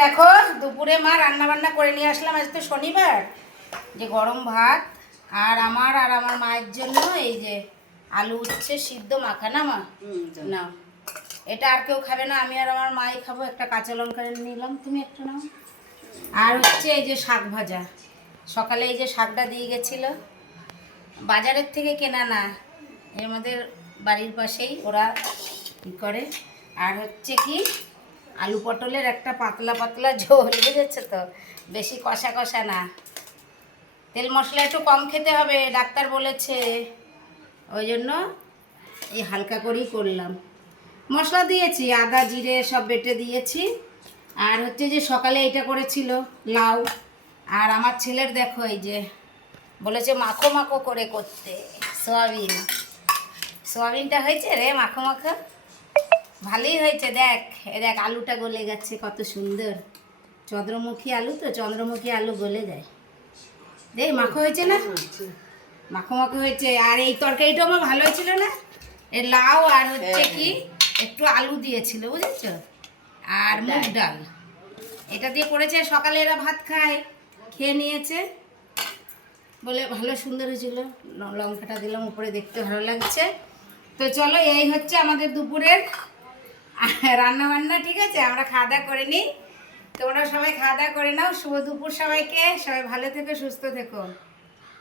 দেখো দুপুরে মা রান্না বান্না করে নিয়ে আসলাম। আজ তো শনিবার, যে গরম ভাত আর আমার মায়ের জন্য এই যে আলু উচ্ছে সিদ্ধ মাখা। না মা, না এটা আর কেউ খাবে না, আমি আর আমার মাই খাবো। একটা কাঁচা লঙ্কা নিলাম, তুমি একটা নাও। আর হচ্ছে এই যে শাক ভাজা, সকালে এই যে শাকটা দিয়ে গেছিলো, বাজারের থেকে কেনা না, আমাদের বাড়ির পাশেই ওরা কী করে। আর হচ্ছে কি আলু পটলের একটা পাতলা পাতলা ঝোল, বুঝেছো তো, বেশি কষা কষা না। তেল মশলা একটু কম খেতে হবে, ডাক্তার বলেছে, ওই জন্য এই হালকা করেই করলাম। মশলা দিয়েছি, আদা জিরে সব বেটে দিয়েছি। আর হচ্ছে যে সকালে এইটা করেছিল লাউ। আর আমার ছেলের দেখো এই যে বলেছে মাখো মাখো করে করতে সোয়াবিন। সোয়াবিনটা হয়েছে রে মাখো মাখো, ভালোই হয়েছে। দেখ এ দেখ আলুটা গলে গেছে, কত সুন্দর। চন্দ্রমুখী আলু তো, চন্দ্রমুখী আলু গলে যায়। দেখ মাখো হয়েছে না, মাখো মাখো হয়েছে। আর এই তরকারিটা আমার ভালো হয়েছিল না, এ লাউ আর হচ্ছে কি একটু আলু দিয়েছিল, বুঝেছো, আর মুগ ডাল, এটা দিয়ে করেছে। সকালে এরা ভাত খায়, খেয়ে নিয়েছে বলে ভালো সুন্দর হয়েছিল। লঙ্কাটা দিলাম উপরে, দেখতে ভালো লাগছে। তো চলো, এই হচ্ছে আমাদের দুপুরের রান্না বান্না। ঠিক আছে, আমরা খাওয়া দাওয়া করে নিই, তোমরা সবাই খাওয়া দাওয়া করে নাও। শুভ দুপুর সবাইকে, সবাই ভালো থেকো, সুস্থ থেকো।